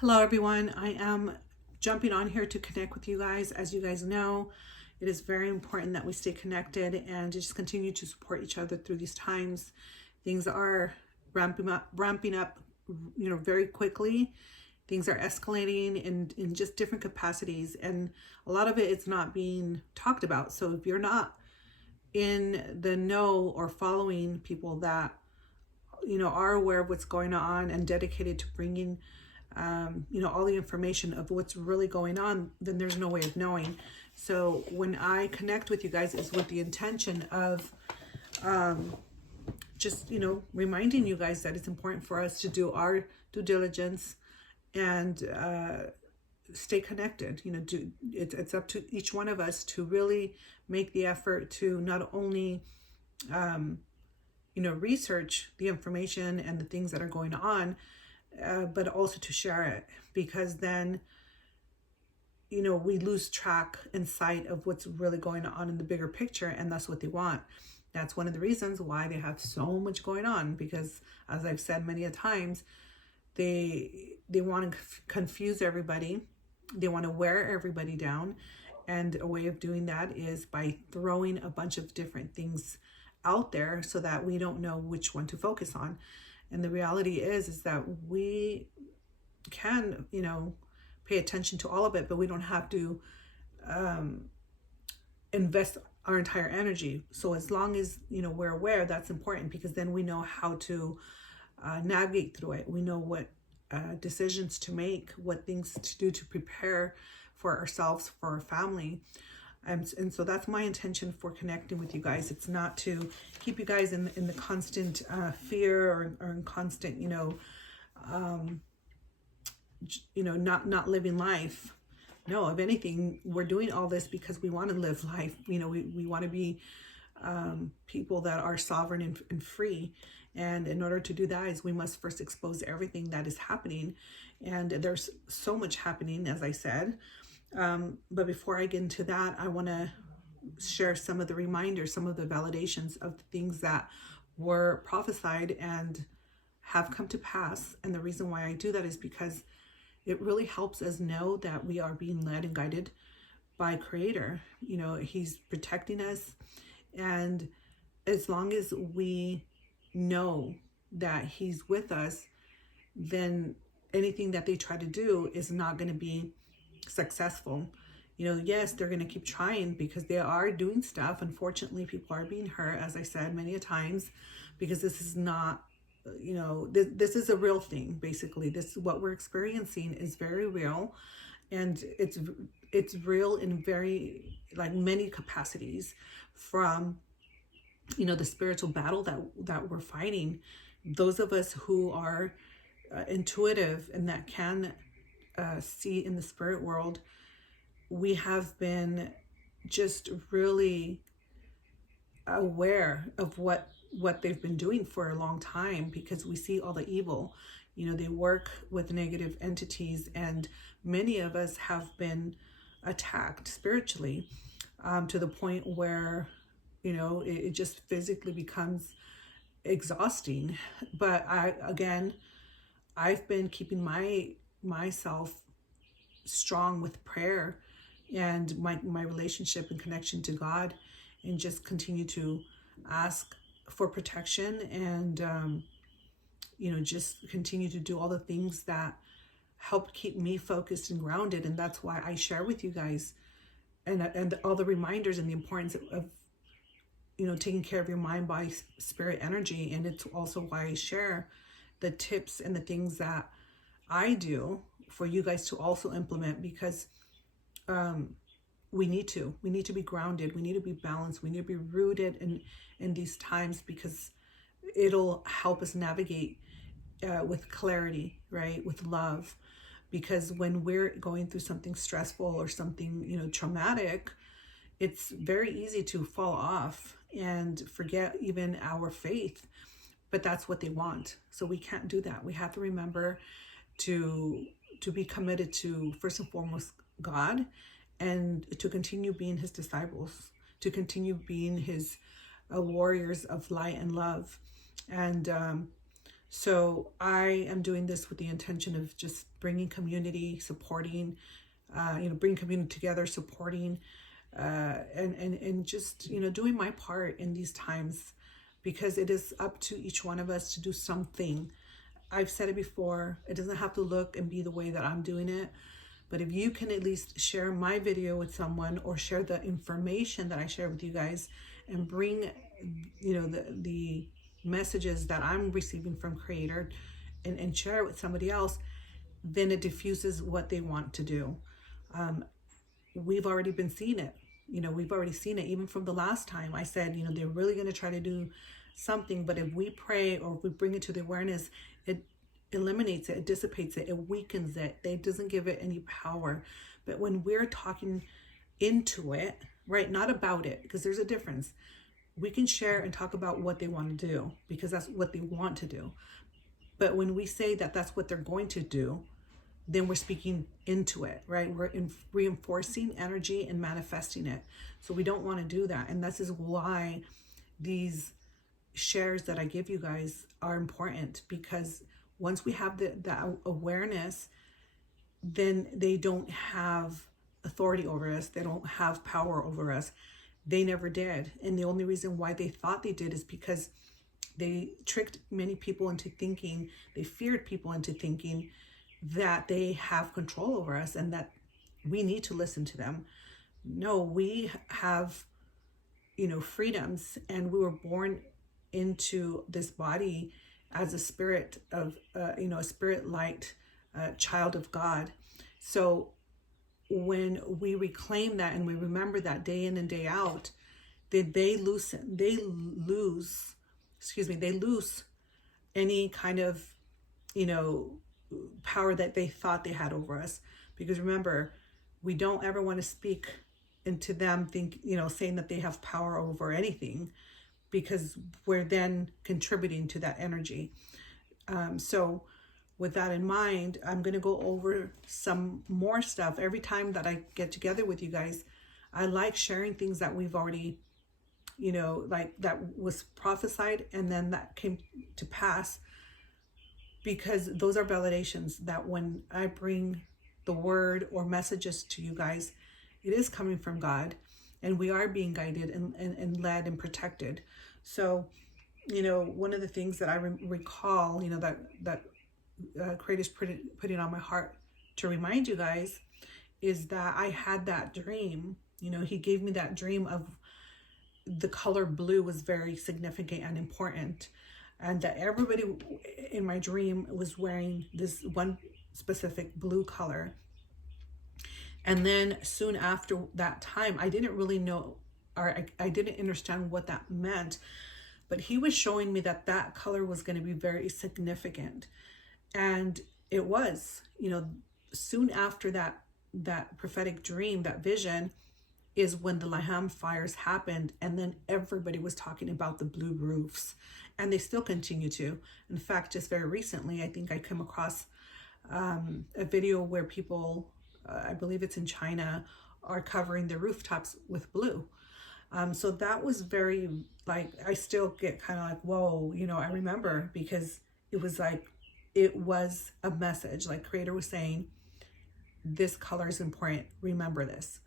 Hello, everyone. I am jumping on here to connect with you guys. As you guys know, it is very important that we stay connected and just continue to support each other through these times. Things are ramping up, very quickly. Things are escalating in just different capacities, and a lot of it is not being talked about. So if you're not in the know or following people that are aware of what's going on and dedicated to bringing all the information of what's really going on, then there's no way of knowing. So when I connect with you guys, is with the intention of just reminding you guys that it's important for us to do our due diligence and stay connected. It's up to each one of us to really make the effort to not only research the information and the things that are going on, but also to share it, because then we lose track and sight of what's really going on in the bigger picture, and that's what they want. That's one of the reasons why they have so much going on, because as I've said many a times, they want to confuse everybody. They want to wear everybody down, and a way of doing that is by throwing a bunch of different things out there so that we don't know which one to focus on. And the reality is that we can pay attention to all of it, but we don't have to invest our entire energy. So as long as we're aware, that's important, because then we know how to navigate through it. We know what decisions to make, what things to do to prepare for ourselves, for our family. And so that's my intention for connecting with you guys. It's not to keep you guys in the constant fear or in constant, not living life. No, if anything, we're doing all this because we want to live life. We want to be people that are sovereign and free. And in order to do that, is we must first expose everything that is happening. And there's so much happening, as I said. But before I get into that, I want to share some of the reminders, some of the validations of the things that were prophesied and have come to pass. And the reason why I do that is because it really helps us know that we are being led and guided by Creator. He's protecting us. And as long as we know that He's with us, then anything that they try to do is not going to be successful. Yes, they're going to keep trying because they are doing stuff. Unfortunately, people are being hurt, as I said many a times, because this is not, this is a real thing. Basically, this, what we're experiencing, is very real, and it's real in very, like, many capacities, from the spiritual battle that we're fighting. Those of us who are intuitive and that can see in the spirit world, we have been just really aware of what they've been doing for a long time, because we see all the evil. They work with negative entities, and many of us have been attacked spiritually, to the point where it just physically becomes exhausting. But I've been keeping myself strong with prayer and my relationship and connection to God, and just continue to ask for protection, and just continue to do all the things that help keep me focused and grounded. And that's why I share with you guys, and all the reminders and the importance of taking care of your mind, body, spirit, energy. And it's also why I share the tips and the things that I do for you guys to also implement, because we need to be grounded, we need to be balanced, we need to be rooted in these times, because it'll help us navigate with clarity, right, with love. Because when we're going through something stressful or something traumatic, it's very easy to fall off and forget even our faith. But that's what they want, so we can't do that. We have to remember to be committed to, first and foremost, God, and to continue being His disciples, to continue being His warriors of light and love. And So I am doing this with the intention of just bringing community, supporting, bringing community together, supporting, and just, doing my part in these times, because it is up to each one of us to do something. I've said it before, it doesn't have to look and be the way that I'm doing it. But if you can at least share my video with someone, or share the information that I share with you guys, and bring, the messages that I'm receiving from Creator, and share it with somebody else, then it diffuses what they want to do. We've already been seeing it. We've already seen it. Even from the last time I said, they're really going to try to do something, but if we pray or if we bring it to the awareness, it eliminates it, it dissipates it, it weakens it. It doesn't give it any power. But when we're talking into it, right, not about it, because there's a difference. We can share and talk about what they want to do, because that's what they want to do. But when we say that that's what they're going to do, then we're speaking into it, right? We're reinforcing energy and manifesting it. So we don't want to do that. And this is why these shares that I give you guys are important, because once we have the awareness, then they don't have authority over us. They don't have power over us. They never did. And the only reason why they thought they did is because they tricked many people into thinking, they feared people into thinking that they have control over us and that we need to listen to them. No, we have, freedoms, and we were born into this body as a spirit of, a spirit light, child of God. So when we reclaim that and we remember that day in and day out, they lose any kind of, power that they thought they had over us. Because remember, we don't ever want to speak into them, saying that they have power over anything, because we're then contributing to that energy. So with that in mind, I'm going to go over some more stuff. Every time that I get together with you guys, I like sharing things that we've already, like that was prophesied and then that came to pass, because those are validations that when I bring the word or messages to you guys, it is coming from God, and we are being guided and led and protected. So, one of the things that I recall, that Creator's putting on my heart to remind you guys, is that I had that dream. He gave me that dream of the color blue was very significant and important, and that everybody in my dream was wearing this one specific blue color. And then soon after that time, I didn't really know, or I didn't understand what that meant, but he was showing me that that color was going to be very significant. And it was, soon after that prophetic dream, that vision, is when the Laham fires happened, and then everybody was talking about the blue roofs, and they still continue to. In fact, just very recently, I think I came across a video where people, I believe it's in China, are covering their rooftops with blue. So that was very, I still get kind of like, whoa, I remember, because it was a message, like Creator was saying, this color is important, remember this.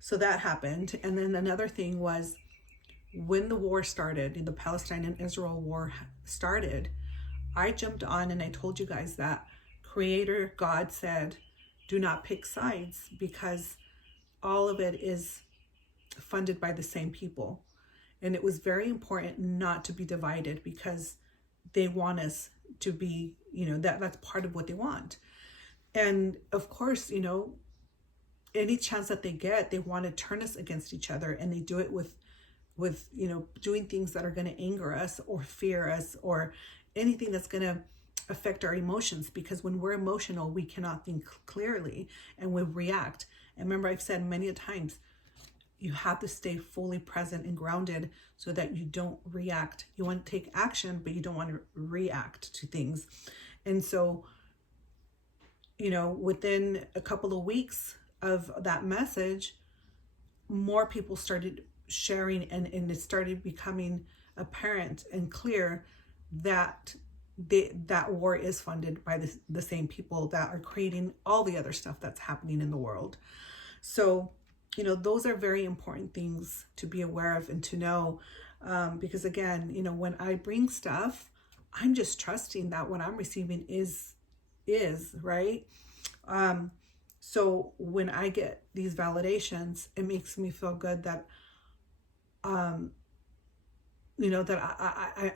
So that happened. And then another thing was, when the war started, the Palestine and Israel war started, I jumped on and I told you guys that Creator God said, do not pick sides, because all of it is funded by the same people. And it was very important not to be divided, because they want us to be, that's part of what they want. And of course, any chance that they get, they want to turn us against each other, and they do it with doing things that are going to anger us or fear us, or anything that's going to affect our emotions, because when we're emotional, we cannot think clearly and we react. And remember, I've said many a times, you have to stay fully present and grounded so that you don't react. You want to take action, but you don't want to react to things. And so, within a couple of weeks of that message, more people started sharing, and it started becoming apparent and clear that that war is funded by the same people that are creating all the other stuff that's happening in the world. So, those are very important things to be aware of and to know, because again, when I bring stuff, I'm just trusting that what I'm receiving is right. So when I get these validations, it makes me feel good that, that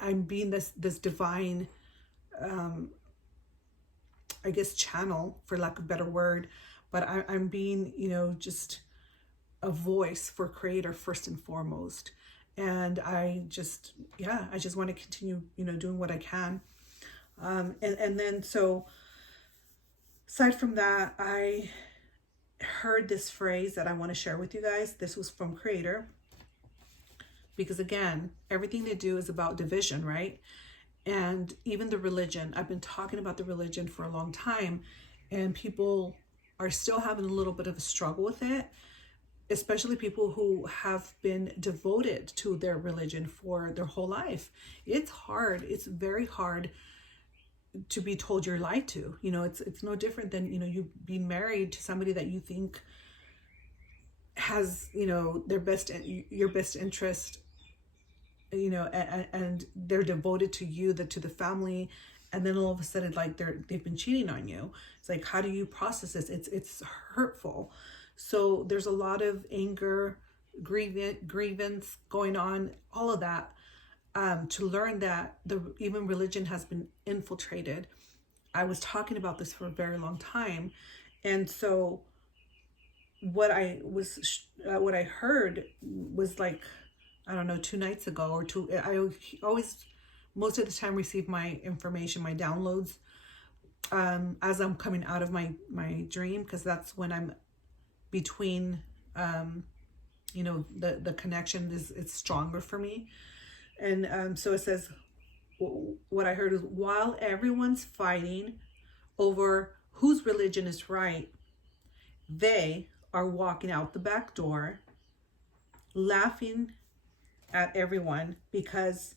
I'm being this divine, I guess, channel, for lack of a better word, but I'm being, just a voice for Creator first and foremost. And I just want to continue, doing what I can. And then, so aside from that, I heard this phrase that I want to share with you guys. This was from Creator, because again, everything they do is about division, right? And even the religion, I've been talking about the religion for a long time, and people are still having a little bit of a struggle with it, especially people who have been devoted to their religion for their whole life. It's hard. It's very hard to be told you're lied to. It's no different than, you being married to somebody that you think has, your best interest, and they're devoted to you, to the family, and then all of a sudden, like, they've been cheating on you. It's like, how do you process this? It's hurtful. So there's a lot of anger, grievance going on, all of that, to learn that even religion has been infiltrated. I was talking about this for a very long time, and so what I heard was, like, I don't know, 2 nights ago or two. I always, most of the time, receive my information, my downloads, as I'm coming out of my dream, because that's when I'm between, the connection it's stronger for me. And so it says, what I heard is, while everyone's fighting over whose religion is right, they are walking out the back door, laughing at everyone because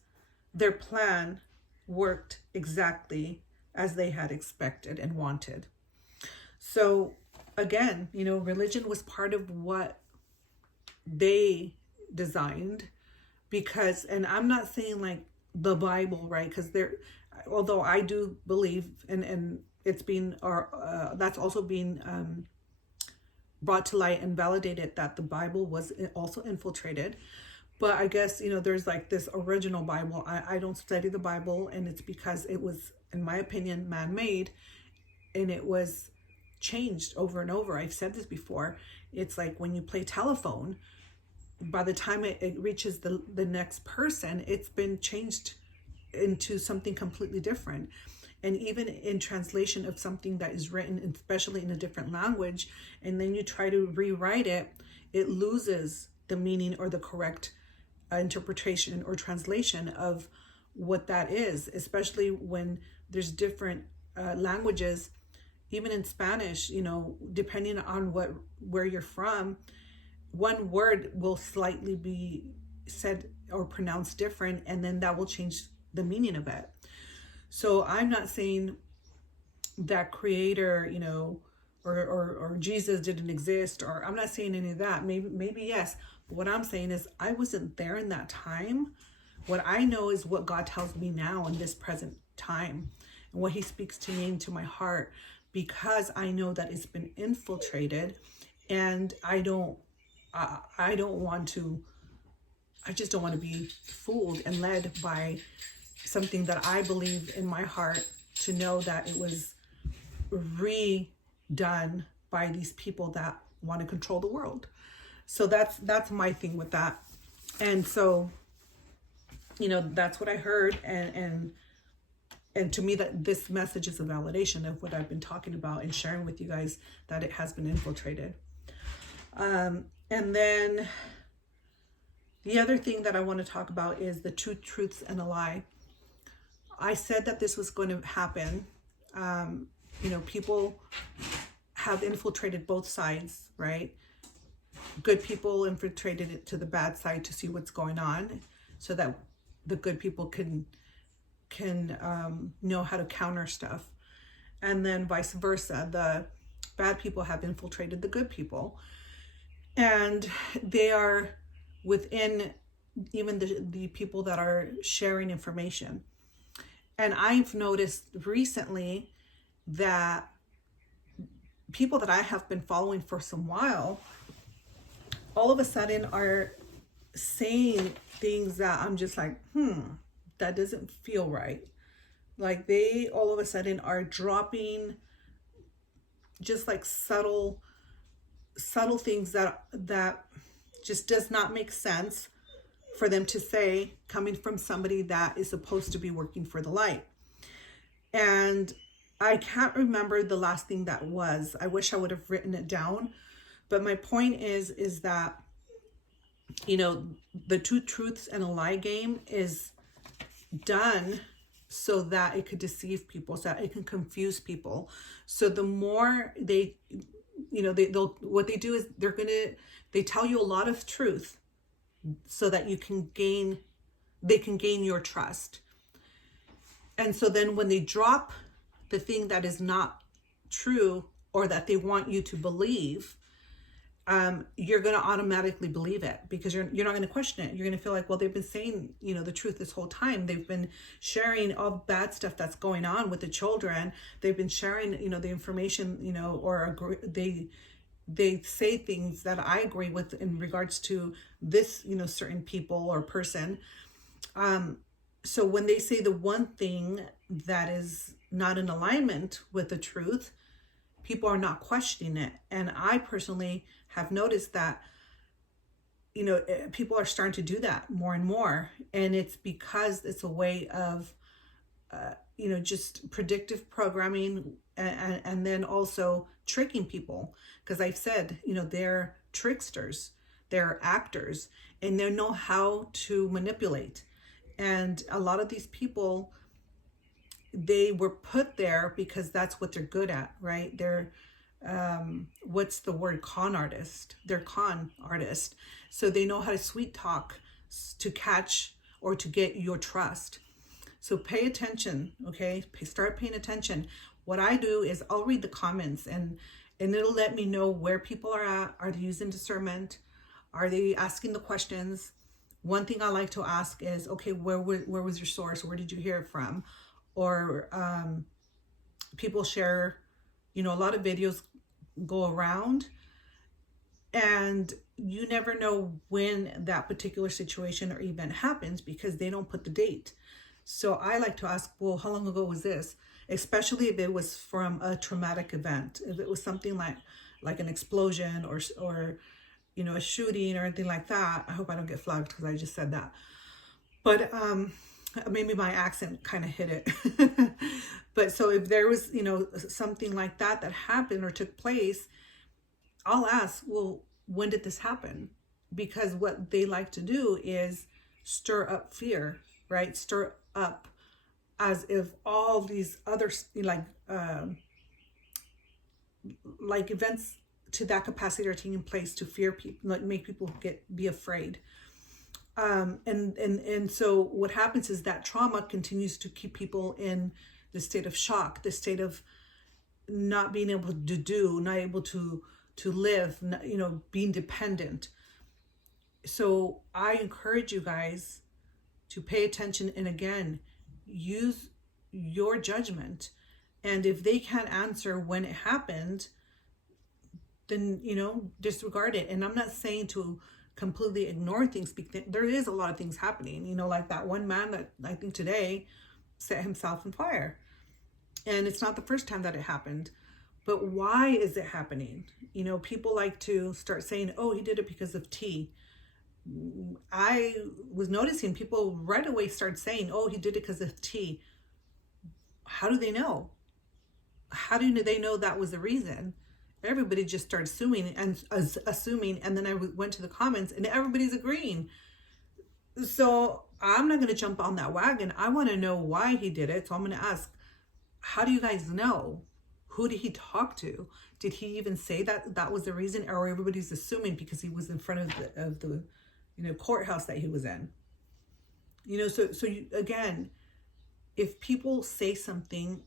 their plan worked exactly as they had expected and wanted. So again, religion was part of what they designed, because, and I'm not saying like the Bible, right? Because although I do believe, and it's been, that's also been brought to light and validated, that the Bible was also infiltrated. But I guess, there's like this original Bible. I don't study the Bible, and it's because it was, in my opinion, man-made, and it was changed over and over. I've said this before. It's like when you play telephone, by the time it reaches the next person, it's been changed into something completely different. And even in translation of something that is written, especially in a different language, and then you try to rewrite it, it loses the meaning or the correct interpretation or translation of what that is, especially when there's different languages. Even in Spanish, depending on where you're from, one word will slightly be said or pronounced different, and then that will change the meaning of it. So I'm not saying that Creator, or Jesus didn't exist, or I'm not saying any of that. Maybe yes. But what I'm saying is, I wasn't there in that time. What I know is what God tells me now in this present time, and what He speaks to me into my heart, because I know that it's been infiltrated, and I just don't want to be fooled and led by something that I believe in my heart to know that it was redone by these people that want to control the world. So that's my thing with that. And so, that's what I heard, and to me, that this message is a validation of what I've been talking about and sharing with you guys, that it has been infiltrated. And then the other thing that I want to talk about is the 2 truths and a lie. I said that this was going to happen. People have infiltrated both sides, right? Good people infiltrated it to the bad side to see what's going on, so that the good people can know how to counter stuff. And then vice versa. The bad people have infiltrated the good people. And they are within even the people that are sharing information. And I've noticed recently that people that I have been following for some while, all of a sudden are saying things that I'm just like, that doesn't feel right. Like they all of a sudden are dropping just like subtle things that just does not make sense for them to say, coming from somebody that is supposed to be working for the light. And I can't remember the last thing that was. I wish I would have written it down. But my point is that, you know, the two truths and a lie game is done so that it could deceive people, so that it can confuse people. So the more they, you know, they'll what they do is they tell you a lot of truth so that they can gain your trust. And so then when they drop the thing that is not true or that they want you to believe, you're going to automatically believe it because you're not going to question it. You're going to feel like, well, they've been saying, you know, the truth this whole time. They've been sharing all bad stuff that's going on with the children. They've been sharing, you know, the information, you know, or they say things that I agree with in regards to this, you know, certain people or person. So when they say the one thing that is not in alignment with the truth, people are not questioning it. And I personally have noticed that, you know, people are starting to do that more and more. And it's because it's a way of, you know, just predictive programming and then also tricking people. Because I said, you know, they're tricksters, they're actors, and they know how to manipulate. And a lot of these people, they were put there because that's what they're good at, right? They're, what's the word? Con artist. They're con artists. So they know how to sweet talk to catch or to get your trust. So pay attention, okay? Start paying attention. What I do is I'll read the comments and it'll let me know where people are at. Are they using discernment? Are they asking the questions? One thing I like to ask is, okay, where was your source? Where did you hear it from? Or people share, you know, a lot of videos go around and you never know when that particular situation or event happens because they don't put the date. So I like to ask, well, how long ago was this? Especially if it was from a traumatic event. If it was something like an explosion or you know, a shooting or anything like that. I hope I don't get flagged because I just said that. But maybe my accent kind of hit it. But so if there was, you know, something like that happened or took place, I'll ask, well, when did this happen? Because what they like to do is stir up fear, right? Stir up as if all these other like events to that capacity are taking place to fear people, like make people be afraid. And so what happens is that trauma continues to keep people in the state of shock, the state of not being able to do, not able to live, you know, being dependent. So I encourage you guys to pay attention and again, use your judgment. And if they can't answer when it happened, then, you know, disregard it. And I'm not saying to completely ignore things because there is a lot of things happening, you know, like that one man that I think today set himself on fire. And it's not the first time that it happened. But why is it happening? You know, people like to start saying, oh, he did it because of T. I was noticing people right away start saying, oh, he did it because of T. How do they know? How do they know that was the reason? Everybody just started assuming, and then I went to the comments and everybody's agreeing. So I'm not going to jump on that wagon. I want to know why he did it. So I'm going to ask, how do you guys know? Who did he talk to? Did he even say that was the reason? Or everybody's assuming because he was in front of the you know, courthouse that he was in? You know, so you, again, if people say something,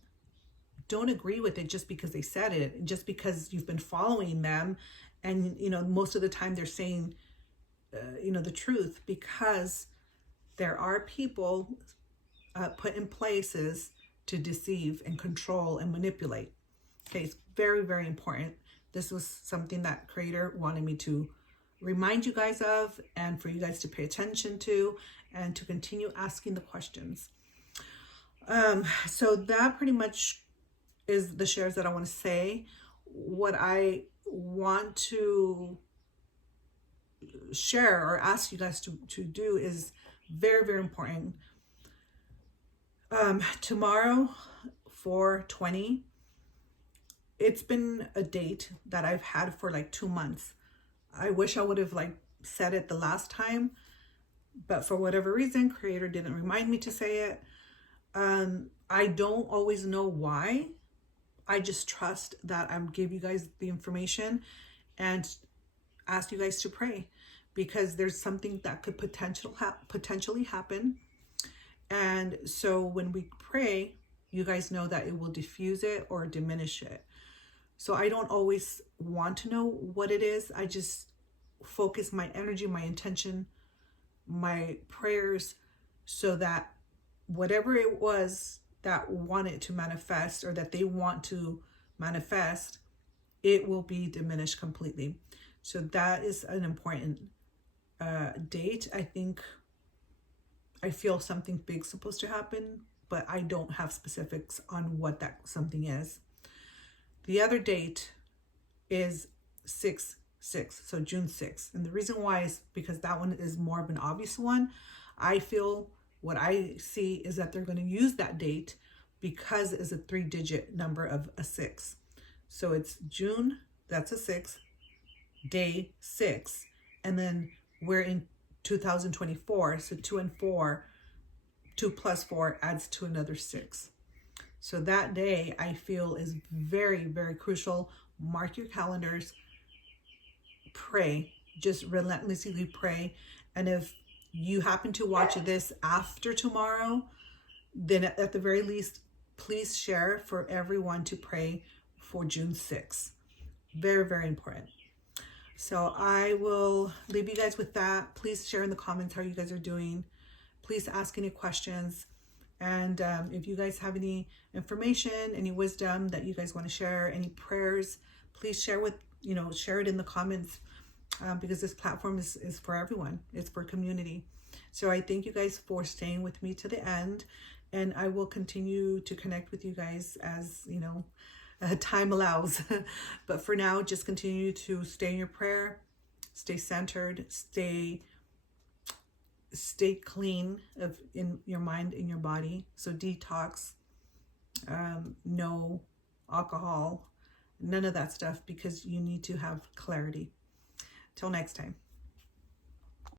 don't agree with it just because they said it, just because you've been following them. And, most of the time they're saying, the truth, because there are people put in places to deceive and control and manipulate. Okay, it's very, very important. This was something that Creator wanted me to remind you guys of, and for you guys to pay attention to, and to continue asking the questions. So that pretty much is the shares that I want to say. What I want to share or ask you guys to do is very, very important. Tomorrow, 4/20, it's been a date that I've had for like 2 months. I wish I would have said it the last time, but for whatever reason, Creator didn't remind me to say it. I don't always know why. I just trust that I'm give you guys the information and ask you guys to pray, because there's something that could potentially happen. And so when we pray, you guys know that it will diffuse it or diminish it. So I don't always want to know what it is. I just focus my energy, my intention, my prayers, so that whatever it was that wanted to manifest or that they want to manifest, it will be diminished completely. So that is an important date. I feel something big supposed to happen, but I don't have specifics on what that something is. The other date is 6/6, so June 6th. And the reason why is because that one is more of an obvious one. I feel what I see is that they're going to use that date because it's a 3-digit number of a 6. So it's June, that's a 6, day 6. And then we're in 2024. So 2 and 4, 2 plus 4 adds to another 6. So that day I feel is very, very crucial. Mark your calendars. Pray. Just relentlessly pray. And if you happen to watch this after tomorrow, then at the very least, please share for everyone to pray for June 6th. Very, very important. So I will leave you guys with that. Please share in the comments how you guys are doing. Please ask any questions. And if you guys have any information, any wisdom that you guys want to share, any prayers, please share share it in the comments, because this platform is for everyone. It's for community. So I thank you guys for staying with me to the end, and I will continue to connect with you guys as time allows. But for now, just continue to stay in your prayer, stay centered, stay clean in your mind, in your body. So detox, no alcohol, none of that stuff, because you need to have clarity. Till next time.